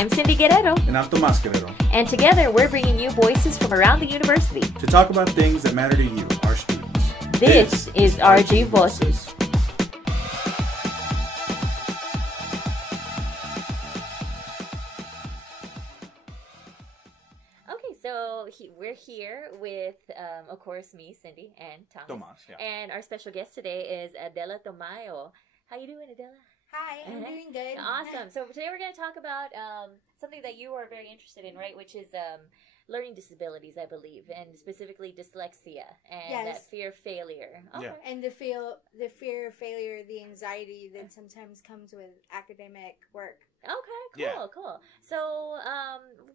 I'm Cyndy Guerrero. And I'm Tomas Guerrero. And together we're bringing you voices from around the university to talk about things that matter to you, our students. This is RGVoces. Okay, so we're here with, of course, me, Cyndy, and Tomas. Yeah. And our special guest today is Adela Tamayo. How you doing, Adela? Hi, I'm doing good. Awesome. So today we're going to talk about something that you are very interested in, right? Which is learning disabilities, I believe, and specifically dyslexia and that fear of failure. Okay. Yeah. And the fear of failure, the anxiety that sometimes comes with academic work. Okay, cool. So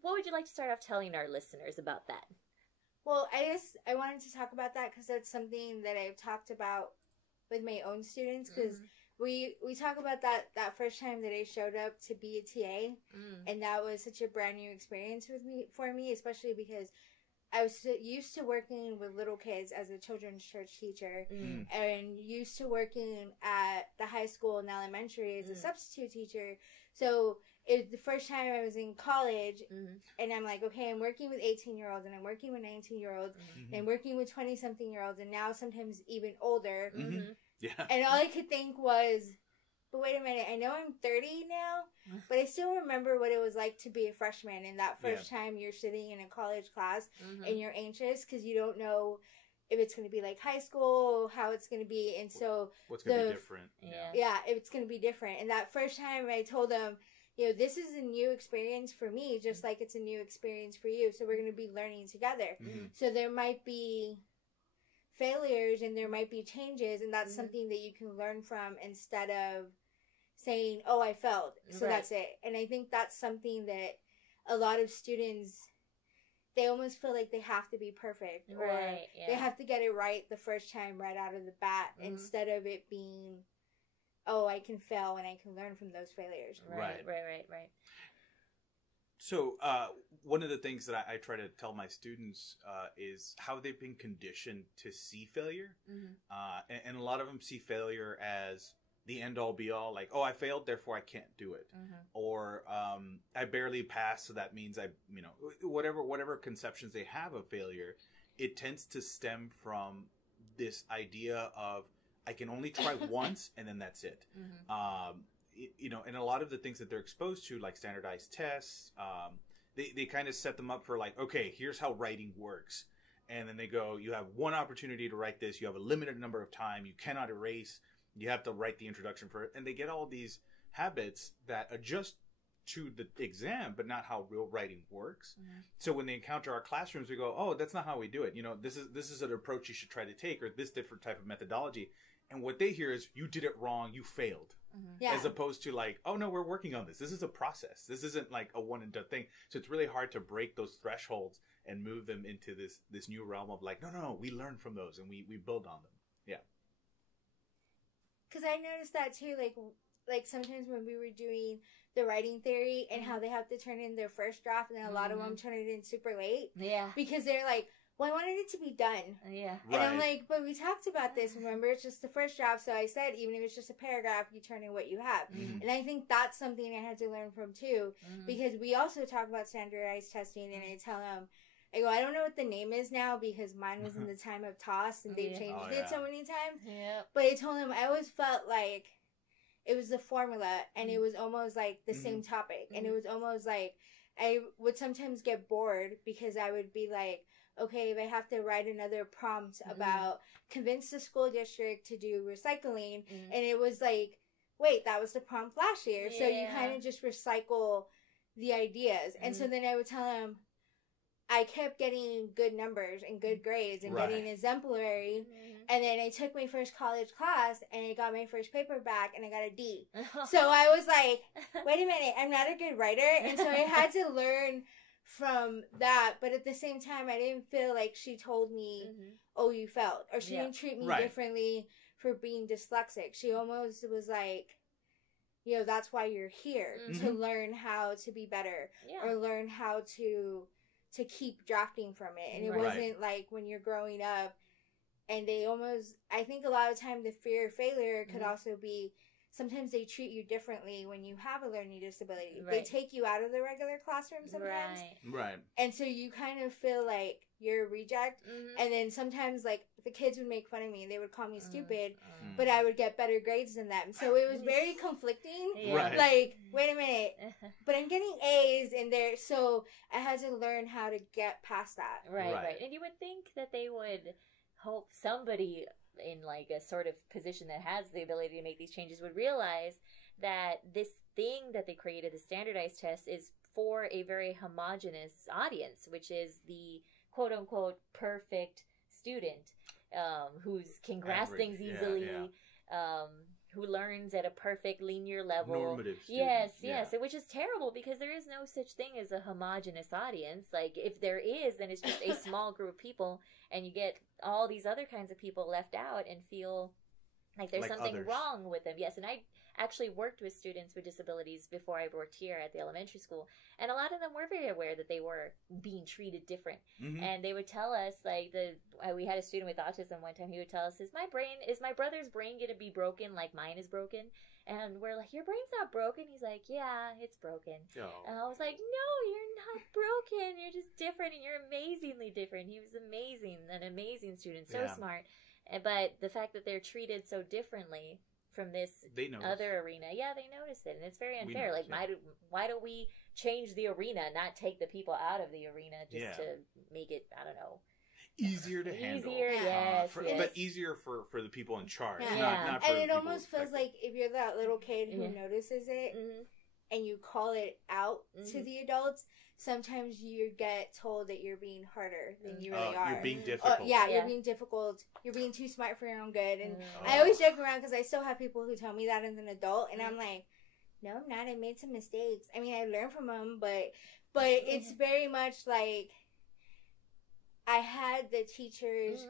what would you like to start off telling our listeners about that? Well, I wanted to talk about that because that's something that I've talked about with my own students because we talk about that first time that I showed up to be a TA, and that was such a brand new experience for me, especially because I was used to working with little kids as a children's church teacher, and used to working at the high school and elementary as a substitute teacher. So it was the first time I was in college, and I'm like, okay, I'm working with 18-year-olds, and I'm working with 19-year-olds, and working with 20-something-year-olds, and now sometimes even older. Yeah. And all I could think was, but wait a minute, I know I'm 30 now, but I still remember what it was like to be a freshman. And that first time you're sitting in a college class and you're anxious because you don't know if it's going to be like high school, how it's going to be. And so what's going to be different. Yeah, it's going to be different. And that first time I told them, you know, this is a new experience for me, just like it's a new experience for you. So we're going to be learning together. So there might be failures and there might be changes, and that's something that you can learn from instead of saying, oh, I failed, so that's it. And I think that's something that a lot of students, they almost feel like they have to be perfect, or they have to get it right the first time right out of the bat, instead of it being, oh, I can fail and I can learn from those failures. Right. So one of the things that I try to tell my students is how they've been conditioned to see failure. And a lot of them see failure as the end-all be-all, like, oh, I failed, therefore I can't do it. Or I barely passed, so that means whatever conceptions they have of failure, it tends to stem from this idea of I can only try once and then that's it. And a lot of the things that they're exposed to, like standardized tests, they kind of set them up for like, okay, here's how writing works. And then they go, you have one opportunity to write this. You have a limited number of time. You cannot erase. You have to write the introduction for it. And they get all these habits that adjust to the exam, but not how real writing works. So when they encounter our classrooms, we go, oh, that's not how we do it. You know, this is an approach you should try to take, or this different type of methodology. And what they hear is, you did it wrong, you failed. As opposed to like, oh no, we're working on this. This is a process. This isn't like a one and done thing. So it's really hard to break those thresholds and move them into this new realm of like, no, we learn from those and we build on them. Yeah. Because I noticed that too, like sometimes when we were doing the writing theory and how they have to turn in their first draft, and then a lot of them turn it in super late. Yeah. Because they're like, well, I wanted it to be done. Yeah. And I'm like, but we talked about this, remember? It's just the first draft. So I said, even if it's just a paragraph, you turn in what you have. And I think that's something I had to learn from too. Because we also talk about standardized testing, and I tell them, I go, I don't know what the name is now because mine was in the time of TOS and they've changed it so many times. Yeah. But I told them I always felt like it was the formula, and it was almost like the same topic. And it was almost like I would sometimes get bored because I would be like, okay, if I have to write another prompt about convince the school district to do recycling, and it was like, wait, that was the prompt last year. So you kind of just recycle the ideas. And so then I would tell them, I kept getting good numbers and good grades and getting exemplary. And then I took my first college class and I got my first paper back and I got a D. So I was like, wait a minute, I'm not a good writer. And so I had to learn from that. But at the same time, I didn't feel like she told me, oh, you failed. Or she didn't treat me differently for being dyslexic. She almost was like, you know, that's why you're here, to learn how to be better or learn how to keep drafting from it. And it wasn't like when you're growing up and they almost, I think a lot of time the fear of failure could also be sometimes they treat you differently when you have a learning disability. Right. They take you out of the regular classroom sometimes. Right. And so you kind of feel like you're a reject. And then sometimes, like, the kids would make fun of me. They would call me stupid, but I would get better grades than them. So it was very conflicting. Right. Like, wait a minute, but I'm getting A's in there. So I had to learn how to get past that. Right. And you would think that they would hope somebody in like a sort of position that has the ability to make these changes would realize that this thing that they created, the standardized test, is for a very homogenous audience, which is the quote unquote perfect student, who can grasp things easily, who learns at a perfect linear level. Normative student. Yes, which is terrible because there is no such thing as a homogenous audience. Like, if there is, then it's just a small group of people, and you get all these other kinds of people left out and feel like there's something wrong with them. Yes, and I actually worked with students with disabilities before I worked here at the elementary school, and a lot of them were very aware that they were being treated different. And they would tell us, like, we had a student with autism one time. He would tell us, is my brother's brain gonna be broken like mine is broken? And we're like, your brain's not broken. He's like, yeah, it's broken. And I was like, no, you're not broken. You're just different, and you're amazingly different. He was amazing, an amazing student, so smart. But the fact that they're treated so differently from this other arena, they noticed it, and it's very unfair. Like, why don't we change the arena, not take the people out of the arena just to make it, I don't know, easier to handle. But easier for the people in charge. Not for and it almost feels like if you're that little kid who notices it and you call it out to the adults, sometimes you get told that you're being harder than you really are. You're being difficult. You're being difficult. You're being too smart for your own good. And I always joke around because I still have people who tell me that as an adult, and I'm like, no, I'm not. I made some mistakes. I mean, I learned from them, but it's very much like I had the teachers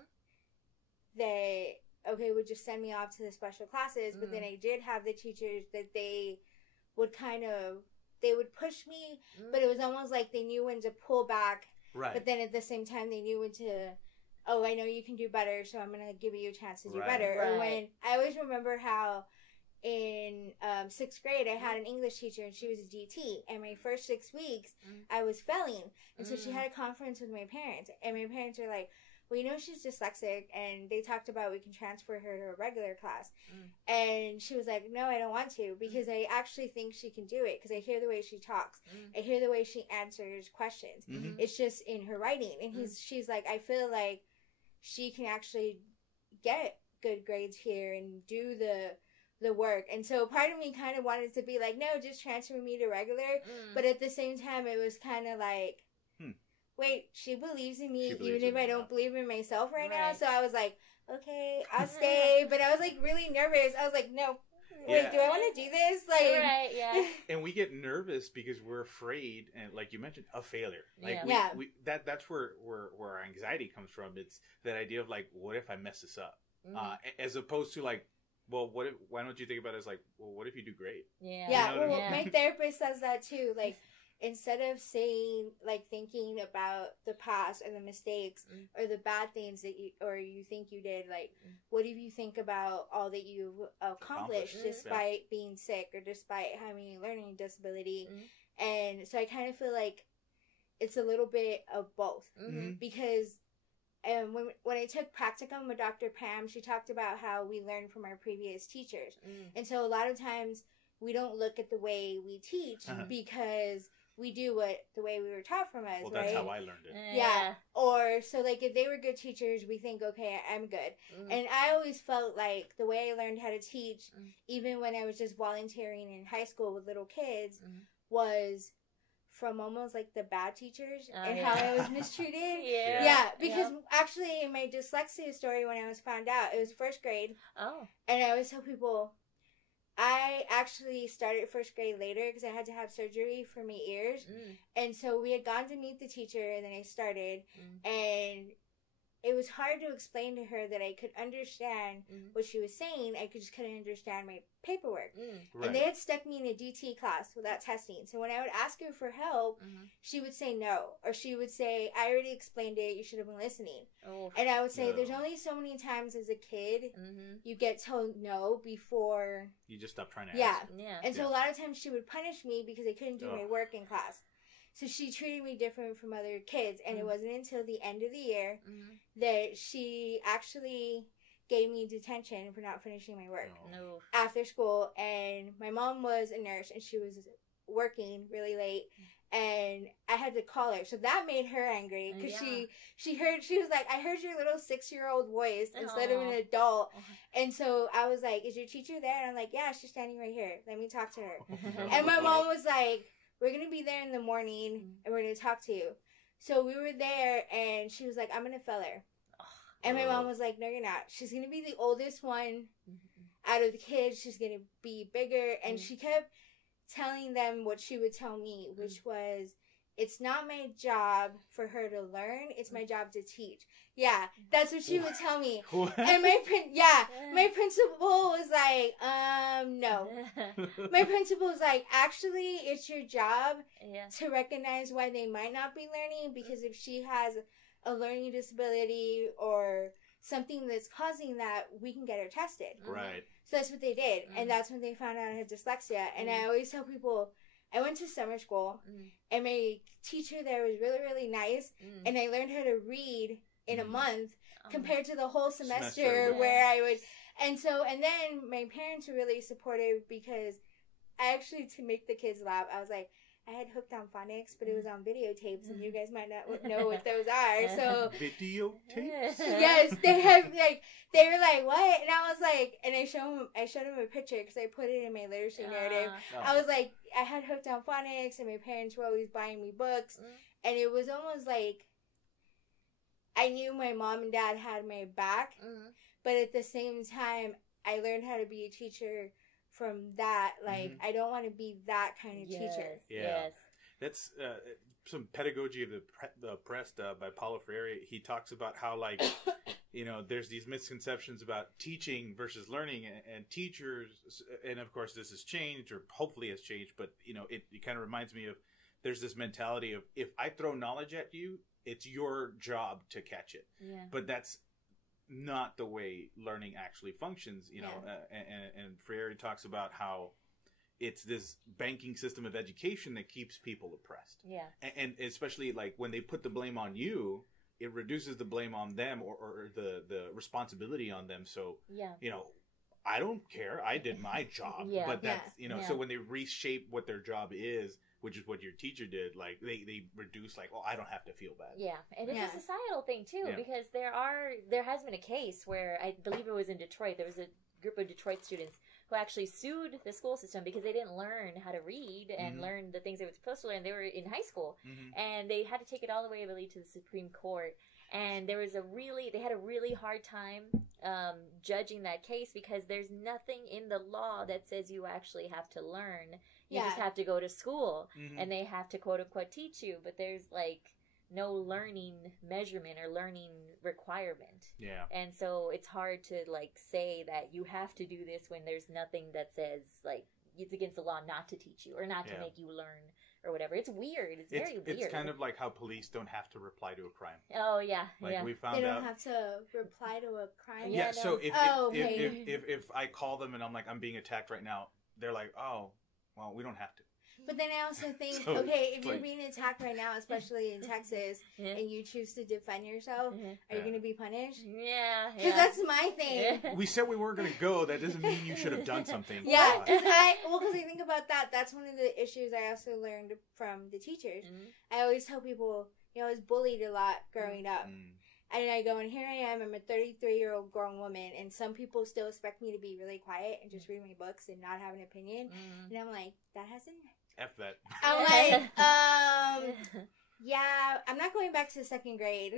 that, would just send me off to the special classes, but then I did have the teachers that they would they would push me, but it was almost like they knew when to pull back. Right. But then at the same time, they knew when to, I know you can do better, so I'm going to give you a chance to do better. Or when, I always remember how in 6th grade, I had an English teacher, and she was a DT. And my first 6 weeks, I was failing. And so she had a conference with my parents. And my parents were like, well, you know, she's dyslexic. And they talked about we can transfer her to a regular class. And she was like, no, I don't want to, because I actually think she can do it. Because I hear the way she talks. I hear the way she answers questions. It's just in her writing. And she's like, I feel like she can actually get good grades here and do the work. And so part of me kind of wanted to be like, no, just transfer me to regular. But at the same time, it was kind of like, wait, she believes in me even if I don't believe in myself right now. So I was like, okay, I'll stay. But I was like really nervous. I was like, no, wait, do I want to do this? Like, And we get nervous because we're afraid, and like you mentioned, of failure. Like that's where our anxiety comes from. It's that idea of like, what if I mess this up? As opposed to like, well, why don't you think about it as like, well, what if you do great? My therapist says that too. Like, instead of saying, like, thinking about the past or the mistakes or the bad things that you think you did, like, what if you think about all that you've accomplished despite being sick or despite having a learning disability? And so I kind of feel like it's a little bit of both because when I took practicum with Dr. Pam, she talked about how we learn from our previous teachers. And so a lot of times we don't look at the way we teach because we do the way we were taught from us, well, right? That's how I learned it. Or, so, like, if they were good teachers, we think, okay, I'm good. And I always felt like the way I learned how to teach, even when I was just volunteering in high school with little kids, was from almost like the bad teachers and how I was mistreated. Because actually in my dyslexia story, when I was found out, it was 1st grade. And I always tell people, I actually started 1st grade later because I had to have surgery for my ears. And so we had gone to meet the teacher, and then I started. And it was hard to explain to her that I could understand what she was saying. I just couldn't understand my paperwork. Right. And they had stuck me in a DT class without testing. So when I would ask her for help, she would say no. Or she would say, I already explained it. You should have been listening. Oh, and I would say, there's only so many times as a kid you get told no before... You just stop trying to ask. And so a lot of times she would punish me because I couldn't do my work in class. So she treated me different from other kids. And it wasn't until the end of the year that she actually gave me detention for not finishing my work after school. And my mom was a nurse and she was working really late. And I had to call her. So that made her angry because she was like, I heard your little 6-year-old voice instead of an adult. And so I was like, is your teacher there? And I'm like, yeah, she's standing right here. Let me talk to her. And my mom was like, we're going to be there in the morning and we're going to talk to you. So we were there and she was like, I'm going to fail her. And my mom was like, no, you're not. She's going to be the oldest one out of the kids. She's going to be bigger. And she kept telling them what she would tell me, which was, it's not my job for her to learn. It's my job to teach. Yeah, that's what she would tell me. And my principal was like, no. My principal was like, actually, it's your job to recognize why they might not be learning, because if she has a learning disability or something that's causing that, we can get her tested. Right. So that's what they did. And that's when they found out I had dyslexia. And I always tell people, I went to summer school and my teacher there was really, really nice. And I learned how to read in a month compared to the whole semester where I would. And then my parents were really supportive because I actually, to make the kids laugh, I was like, I had hooked on phonics, but it was on videotapes, and you guys might not know what those are. So videotapes? Yes, they have they were like, what? And I was like, and I showed them a picture because I put it in my literacy narrative. I was like, I had hooked on phonics, and my parents were always buying me books, and it was almost like I knew my mom and dad had my back, but at the same time, I learned how to be a teacher from that. Like, I don't want to be that kind of teacher. Yes. That's some pedagogy of the oppressed by Paulo Freire. He talks about how, like, there's these misconceptions about teaching versus learning, and teachers, and of course this has changed, or hopefully has changed, but it kind of reminds me of, there's this mentality of, if I throw knowledge at you, it's your job to catch it. But that's not the way learning actually functions, and Freire talks about how it's this banking system of education that keeps people oppressed. And especially, like, when they put the blame on you, it reduces the blame on them, or the responsibility on them. So, I don't care. I did my job. But that's, so when they reshape what their job is, which is what your teacher did, like, they reduce, like, I don't have to feel bad. And it's a societal thing, too, because there has been a case where, I believe it was in Detroit, there was a group of Detroit students who actually sued the school system because they didn't learn how to read and learn the things they were supposed to learn. They were in high school, and they had to take it all the way, I believe, to the Supreme Court. And they had a really hard time judging that case, because there's nothing in the law that says you actually have to learn. You just have to go to school, and they have to, quote unquote, teach you. But there's, like, no learning measurement or learning requirement. And so it's hard to, like, say that you have to do this when there's nothing that says, like, it's against the law not to teach you or not to make you learn or whatever. It's weird. It's very weird. It's kind of like how police don't have to reply to a crime. Oh, yeah. Like, we found out. They out. don't have to reply to a crime? Yeah, so if I call them and I'm like, I'm being attacked right now, they're like, oh, well, we don't have to. But then I also think, if you're being attacked right now, especially in Texas, and you choose to defend yourself, are you going to be punished? Because that's my thing. We said we weren't going to go. That doesn't mean you should have done something. Because I think about that. That's one of the issues I also learned from the teachers. I always tell people, I was bullied a lot growing up. And I go, and here I am, I'm a 33-year-old grown woman, and some people still expect me to be really quiet and just read my books and not have an opinion. And I'm like, that hasn't... F that. I'm like, I'm not going back to second grade.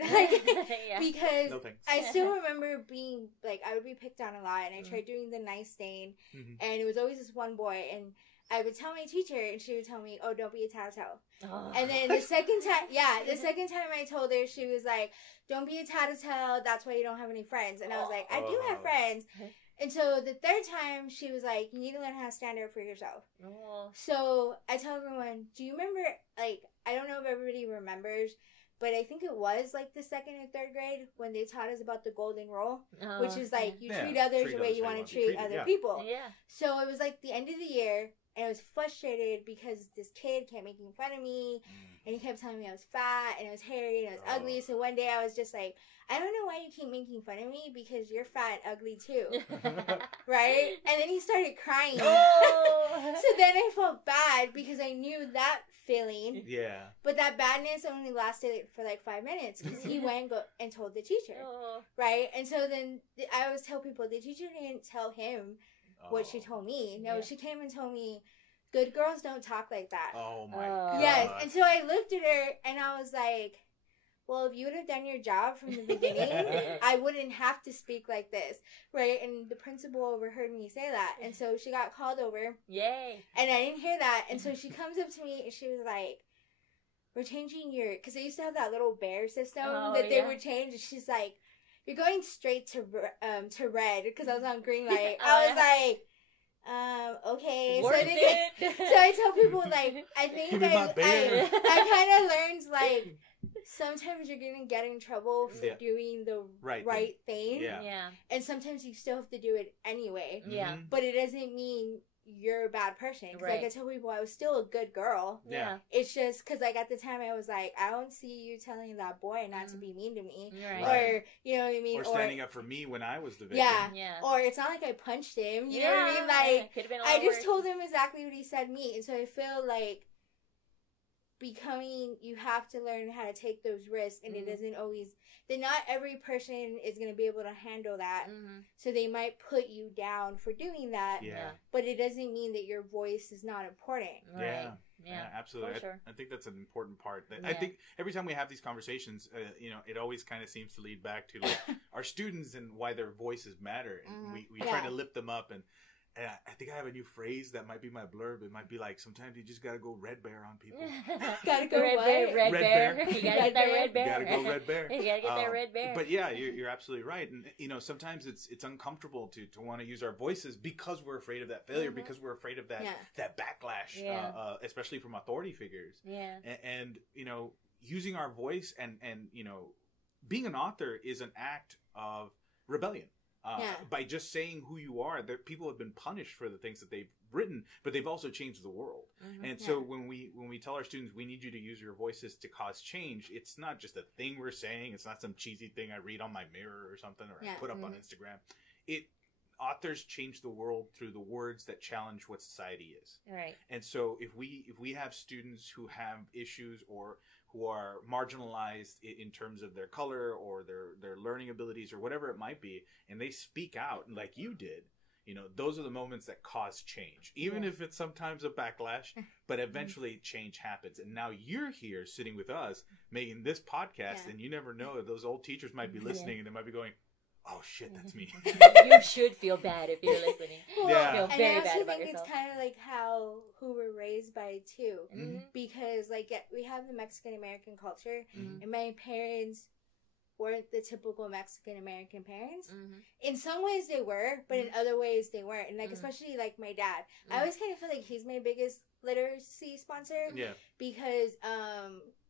Because no thanks. I still remember being, like, I would be picked on a lot, and I tried doing the nice thing, and it was always this one boy, and I would tell my teacher, and she would tell me, "Oh, don't be a tattletale." Oh. And then the second time, I told her, she was like, "Don't be a tattletale. That's why you don't have any friends." And I was like, "I do have friends." And so the third time, she was like, "You need to learn how to stand up for yourself." Oh. So I tell everyone, do you remember, like, I don't know if everybody remembers, but I think it was like the 2nd and 3rd grade when they taught us about the golden rule, which is like you treat others the way you want to treat other people. Yeah. So it was like the end of the year, and I was frustrated because this kid kept making fun of me, and he kept telling me I was fat, and I was hairy, and I was ugly. So one day I was just like, I don't know why you keep making fun of me, because you're fat and ugly too. Right? And then he started crying. So then I felt bad because I knew that feeling. Yeah. But that badness only lasted for like 5 minutes because he went and told the teacher. Right? And so then I always tell people, the teacher didn't tell him what she told me. No, she came and told me, good girls don't talk like that. Oh my God. Yes. And so I looked at her and I was like, well, if you would have done your job from the beginning, I wouldn't have to speak like this, right? And the principal overheard me say that, and so she got called over. Yay! And I didn't hear that, and so she comes up to me, and she was like, we're changing your... Because they used to have that little bear system that they would change, and she's like, you're going straight to red, because I was on green light. I was like... okay. So I tell people, like, I think I kind of learned, like... Sometimes you're going to get in trouble for doing the right thing. Yeah. And sometimes you still have to do it anyway. Yeah. But it doesn't mean you're a bad person. Because like I tell people, I was still a good girl. Yeah. It's just because like at the time I was like, I don't see you telling that boy not to be mean to me. Right. Or, you know what I mean? Or standing up for me when I was the victim. Yeah. Or it's not like I punched him. You know what I mean? Like, could have been I just told him exactly what he said me. And so I feel like you have to learn how to take those risks, and it doesn't always, then not every person is going to be able to handle that, so they might put you down for doing that, but it doesn't mean that your voice is not important. Right. Yeah, absolutely. Sure. I think that's an important part. I think every time we have these conversations, it always kind of seems to lead back to like our students and why their voices matter, and we try to lift them up. And I think I have a new phrase that might be my blurb. It might be like, sometimes you just gotta go red bear on people. Gotta go red bear. You gotta get that red bear. You gotta go red bear. You gotta get that red bear. But yeah, you're absolutely right. And sometimes it's uncomfortable to want to use our voices because we're afraid of that failure, because we're afraid of that backlash, especially from authority figures. Yeah. And using our voice and being an author is an act of rebellion. By just saying who you are, people have been punished for the things that they've written, but they've also changed the world. And so when we tell our students, we need you to use your voices to cause change, it's not just a thing we're saying. It's not some cheesy thing I read on my mirror or something, or I put up on Instagram. Authors change the world through the words that challenge what society is. Right. And so if we have students who have issues or who are marginalized in terms of their color or their learning abilities or whatever it might be, and they speak out like you did, those are the moments that cause change, even if it's sometimes a backlash, but eventually change happens. And now you're here sitting with us making this podcast, and you never know, those old teachers might be listening and they might be going, oh shit, that's me. You should feel bad if you're listening. Feel very bad about yourself. It's kind of like who we're raised by too, because like we have the Mexican American culture, and my parents weren't the typical Mexican American parents. In some ways they were, but in other ways they weren't. And like especially like my dad, I always kind of feel like he's my biggest literacy sponsor. Yeah, because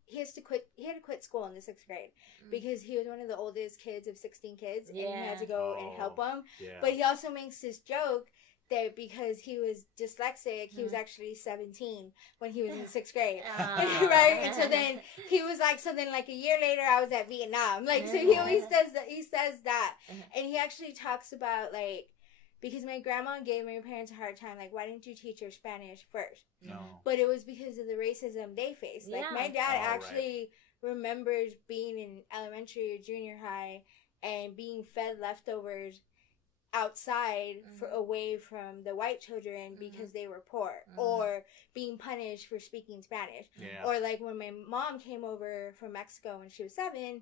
he had to quit school in the 6th grade because he was one of the oldest kids of 16 kids, and he had to go and help them. Yeah. But he also makes this joke that because he was dyslexic, he was actually 17 when he was in the 6th grade. Right? And so then he was like, like a year later, I was at Vietnam. Like, so he always does that. He says that. And he actually talks about, like, because my grandma gave my parents a hard time, like, why didn't you teach her Spanish first? No. But it was because of the racism they faced. Like, my dad actually remembers being in elementary or junior high and being fed leftovers outside away from the white children because they were poor, or being punished for speaking Spanish. Yeah. Or, like, when my mom came over from Mexico when she was 7,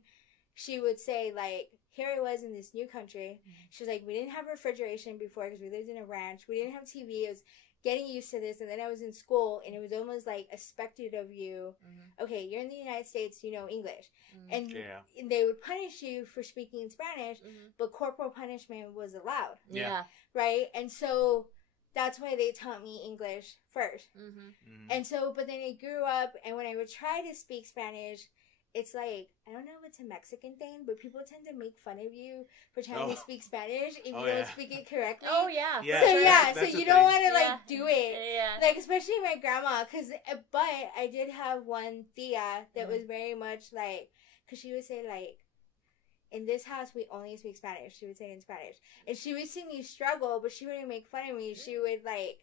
she would say, like, here I was in this new country. She was like, we didn't have refrigeration before because we lived in a ranch. We didn't have TV. It was getting used to this, and then I was in school, and it was almost like expected of you. Okay, you're in the United States, you know English, and they would punish you for speaking Spanish, but corporal punishment was allowed. Right, and so that's why they taught me English first. And so, but then I grew up, and when I would try to speak Spanish, it's like, I don't know if it's a Mexican thing, but people tend to make fun of you for trying to speak Spanish if you don't speak it correctly. So you don't want to like do it. Like, especially my grandma, but I did have one tia that was very much like, because she would say like, in this house we only speak Spanish. She would say it in Spanish, and she would see me struggle, but she wouldn't make fun of me. She would like,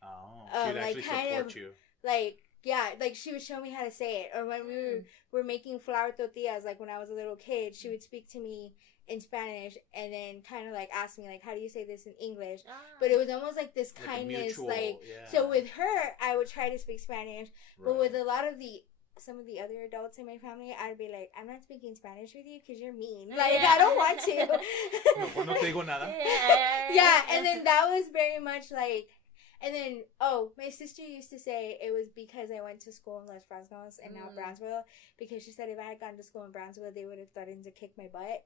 she'd like actually kind support you. Like, yeah, like she would show me how to say it. Or when we were making flour tortillas, like when I was a little kid, she would speak to me in Spanish and then kind of like ask me like, how do you say this in English? But it was almost like this kindness, so with her I would try to speak Spanish, but with a lot of some of the other adults in my family, I'd be like, I'm not speaking Spanish with you because you're mean. Like, I don't want to. No te digo nada. And then that was very much like, and then, my sister used to say it was because I went to school in Los Fresnos and not Brownsville, because she said if I had gone to school in Brownsville, they would have threatened to kick my butt.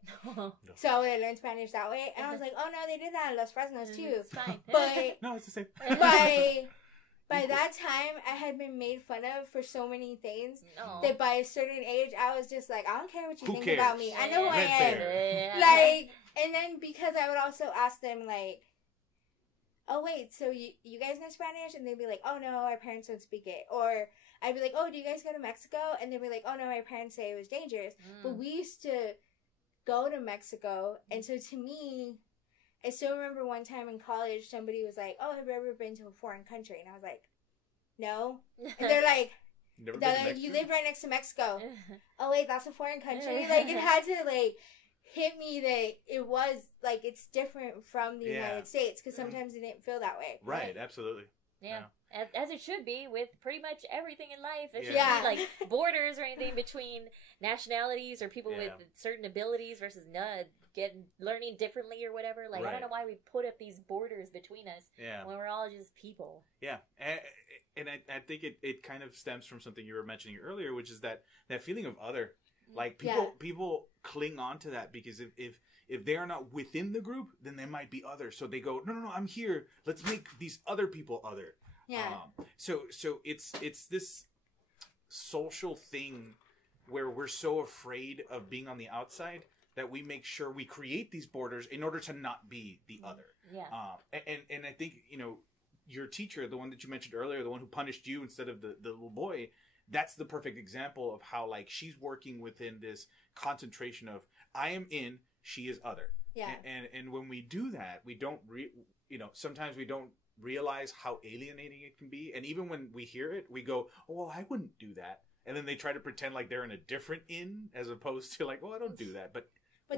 So I would have learned Spanish that way. And I was like, oh, no, they did that in Los Fresnos, too. It's fine. But no, it's the same. By that time, I had been made fun of for so many things that by a certain age, I was just like, I don't care what you think about me. I know who I am. Like, and then because I would also ask them, like, oh, wait, so you guys know Spanish? And they'd be like, oh, no, our parents don't speak it. Or I'd be like, oh, do you guys go to Mexico? And they'd be like, oh, no, my parents say it was dangerous. But we used to go to Mexico. And so to me, I still remember one time in college, somebody was like, oh, have you ever been to a foreign country? And I was like, no. And they're like, you live right next to Mexico. Oh, wait, that's a foreign country? Like, it had to, like, hit me that it was, like, it's different from the United States, because sometimes it didn't feel that way. Right, absolutely. Yeah. As it should be with pretty much everything in life. There shouldn't be, like, borders or anything between nationalities or people with certain abilities versus none. Learning differently or whatever. Like, I don't know why we put up these borders between us when we're all just people. Yeah. And I think it kind of stems from something you were mentioning earlier, which is that feeling of other. Like, people cling on to that because if they are not within the group, then they might be other. So they go, no, I'm here. Let's make these other people other. Yeah. So it's this social thing where we're so afraid of being on the outside that we make sure we create these borders in order to not be the other. Yeah. And I think, your teacher, the one that you mentioned earlier, the one who punished you instead of the little boy, that's the perfect example of how, like, she's working within this concentration of I am in, she is other. Yeah. And when we do that, we don't sometimes we don't realize how alienating it can be. And even when we hear it, we go, oh, well, I wouldn't do that. And then they try to pretend like they're in a different in, as opposed to like, oh, I don't do that. But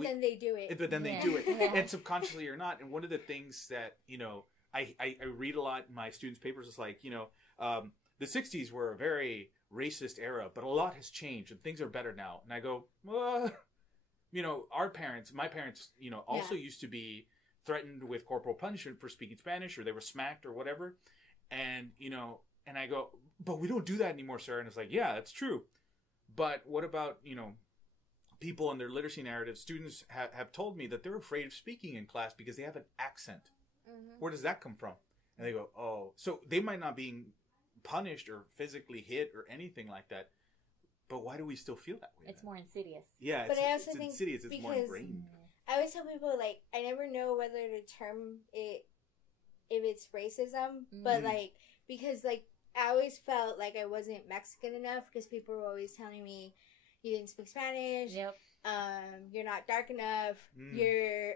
then they do it. But then they do it. And subconsciously or not. And one of the things that, I read a lot in my students' papers is like, the 60s were a very racist era, but a lot has changed and things are better now. And I go, well, my parents, also used to be threatened with corporal punishment for speaking Spanish, or they were smacked or whatever. And, and I go, but we don't do that anymore, sir. And it's like, yeah, that's true. But what about, people in their literacy narrative, students have told me that they're afraid of speaking in class because they have an accent. Mm-hmm. Where does that come from? And they go, oh, so they might not be punished or physically hit or anything like that. But why do we still feel that way? It's more insidious. Yeah, but I also think insidious. It's more ingrained. I always tell people, like, I never know whether to term it if it's racism, but like, because like I always felt like I wasn't Mexican enough because people were always telling me you didn't speak Spanish. Yep. You're not dark enough. You're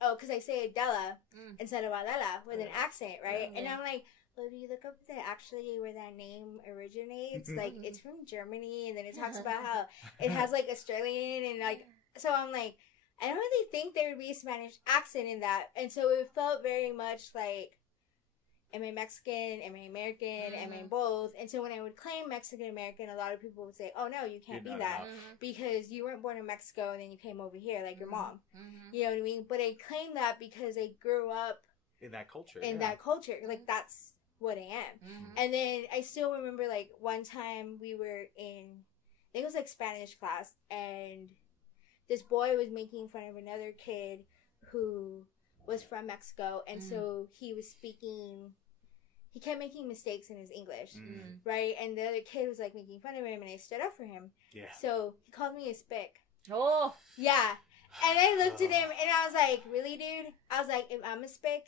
because I say Adela instead of Adela with an accent, right? And I'm like, well, if you look up actually where that name originates, like it's from Germany, and then it talks about how it has like Australian and like, so I'm like, I don't really think there would be a Spanish accent in that, and so it felt very much like, am I Mexican? Am I American? Am I both? And so when I would claim Mexican American, a lot of people would say, oh no, you can't be that because you weren't born in Mexico and then you came over here like your mom. You know what I mean? But I claim that because I grew up in that culture. That culture. Like that's what I am. And then I still remember, like, one time we were in, I think it was, like, Spanish class, and this boy was making fun of another kid who was from Mexico, and so he was speaking, he kept making mistakes in his English, right? And the other kid was, like, making fun of him, and I stood up for him. Yeah. So he called me a spick. Oh. Yeah. And I looked at him, and I was like, really, dude? I was like, if I'm a spick,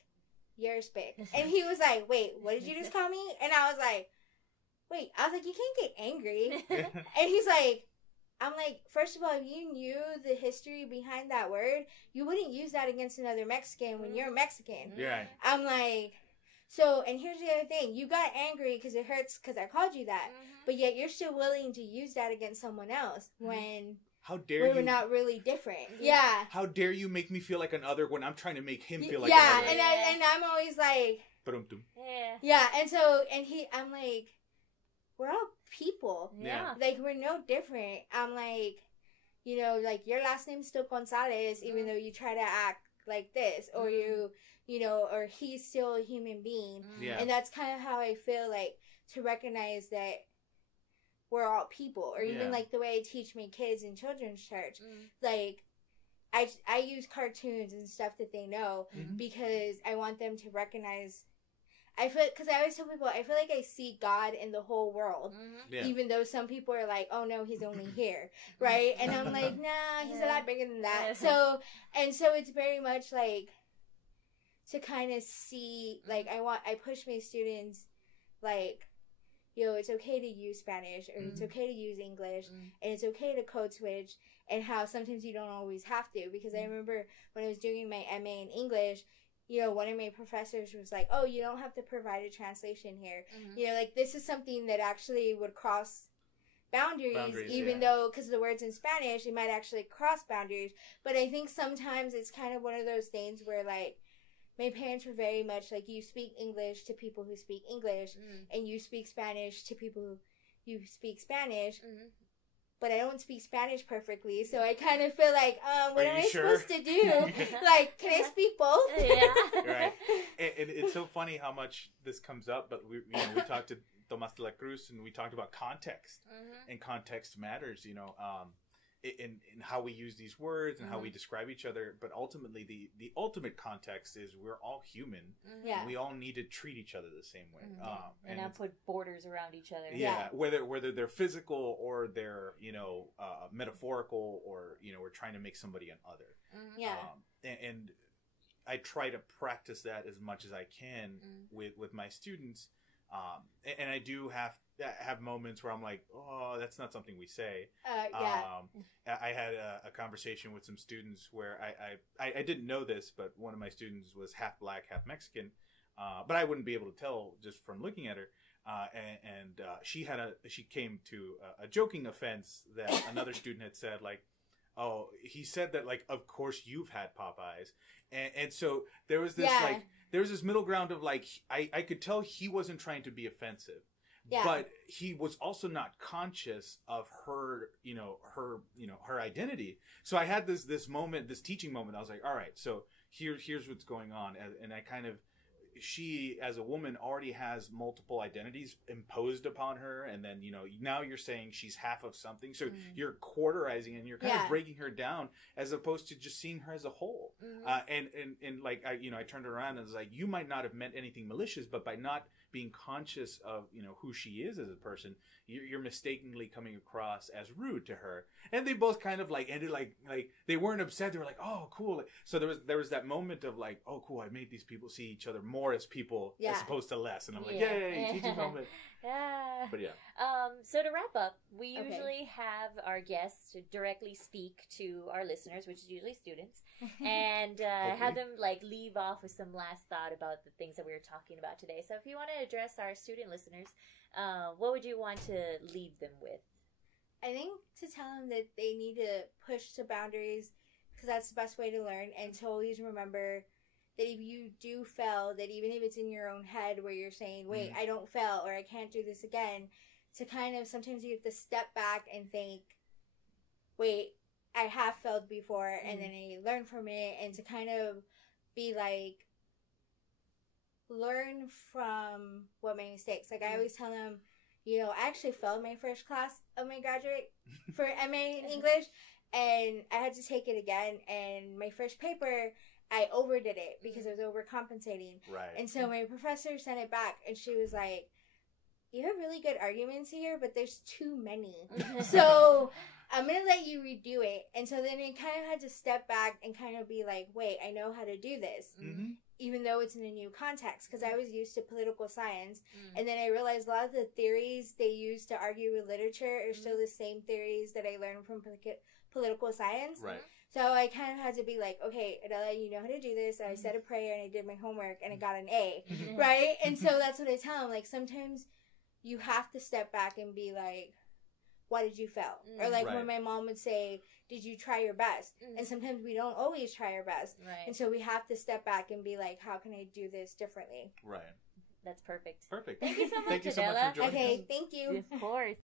you're a spick. And he was like, wait, what did you just call me? And I was like, wait. I was like, you can't get angry. And he's like, I'm like, first of all, if you knew the history behind that word, you wouldn't use that against another Mexican when you're Mexican. Yeah. I'm like, so, and here's the other thing. You got angry because it hurts because I called you that. But yet you're still willing to use that against someone else when... How dare we were not really different. Yeah. How dare you make me feel like an other when I'm trying to make him feel like an other. And I'm always like... Yeah. And so, I'm like, we're all people. Yeah. Like, we're no different. I'm like, you know, like, your last name's still Gonzalez, even though you try to act like this. Or you know, or he's still a human being. Yeah. And that's kind of how I feel, like, to recognize that we're all people, or even like the way I teach my kids in children's church, like I use cartoons and stuff that they know because I want them to recognize. I feel, because I always tell people, I feel like I see God in the whole world, even though some people are like, oh no, he's only here, right? And I'm like, nah, he's a lot bigger than that. So it's very much like to kind of see, like, I push my students, like, you know, it's okay to use Spanish, or it's okay to use English, and it's okay to code switch, and how sometimes you don't always have to, because I remember when I was doing my MA in English, you know, one of my professors was like, oh, you don't have to provide a translation here. You know, like, this is something that actually would cross boundaries even though, because the words in Spanish, it might actually cross boundaries, but I think sometimes it's kind of one of those things where, like, my parents were very much like, you speak English to people who speak English, and you speak Spanish to people who speak Spanish, but I don't speak Spanish perfectly, so I kind of feel like, what am I supposed to do? Like, can I speak both? Yeah. Right. And it's so funny how much this comes up, but we talked to Tomas de la Cruz, and we talked about context, and context matters, you know, in how we use these words and how we describe each other, but ultimately the ultimate context is we're all human. And we all need to treat each other the same way. And not put borders around each other. Yeah, whether they're physical or they're, you know, metaphorical, or, you know, we're trying to make somebody an other. And I try to practice that as much as I can with my students. And I do have moments where I'm like, oh, that's not something we say. I had a conversation with some students where I didn't know this, but one of my students was half black, half Mexican, but I wouldn't be able to tell just from looking at her. She came to a joking offense that another student had said, like, oh, he said that, like, of course you've had Popeyes. And so there was this, like, there was this middle ground of, like, I could tell he wasn't trying to be offensive. Yeah. But he was also not conscious of her identity. So I had this moment, this teaching moment. I was like, all right, so here's what's going on. And I kind of, she as a woman already has multiple identities imposed upon her. And then, you know, now you're saying she's half of something. So you're quarterizing and you're kind of breaking her down as opposed to just seeing her as a whole. And like, I turned around and was like, you might not have meant anything malicious, but by not being conscious of, you know, who she is as a person, you're mistakenly coming across as rude to her. And they both kind of like ended like they weren't upset. They were like, oh, cool. So there was that moment of like, oh, cool. I made these people see each other more as people as opposed to less. And I'm like, yay, teaching moment. Yeah. But yeah. So to wrap up, we usually have our guests directly speak to our listeners, which is usually students, and have them like leave off with some last thought about the things that we were talking about today. So if you want to address our student listeners, what would you want to leave them with? I think to tell them that they need to push to boundaries, because that's the best way to learn, and to always remember that if you do fail, that even if it's in your own head where you're saying, wait, I don't fail, or I can't do this again, to kind of, sometimes you have to step back and think, wait, I have failed before, and then I learn from it, and to kind of be like, learn from what my mistakes. Like, I always tell them, you know, I actually failed my first class of my graduate for MA in English, and I had to take it again, and my first paper, I overdid it because I was overcompensating. Right. And so my professor sent it back, and she was like, you have really good arguments here, but there's too many. So I'm going to let you redo it. And so then I kind of had to step back and kind of be like, wait, I know how to do this. Mm-hmm. Even though it's in a new context, because I was used to political science. And then I realized a lot of the theories they use to argue with literature are still the same theories that I learned from political science. Right. So I kind of had to be like, okay, Adela, you know how to do this. And I said a prayer and I did my homework and I got an A. Right? And so that's what I tell them. Like, sometimes you have to step back and be like, why did you fail? Or like when my mom would say, did you try your best? And sometimes we don't always try our best. Right. And so we have to step back and be like, how can I do this differently? Right. That's perfect. Perfect. Thank you so much, Thank you so Adela. much for joining us. Okay, thank you. Of course.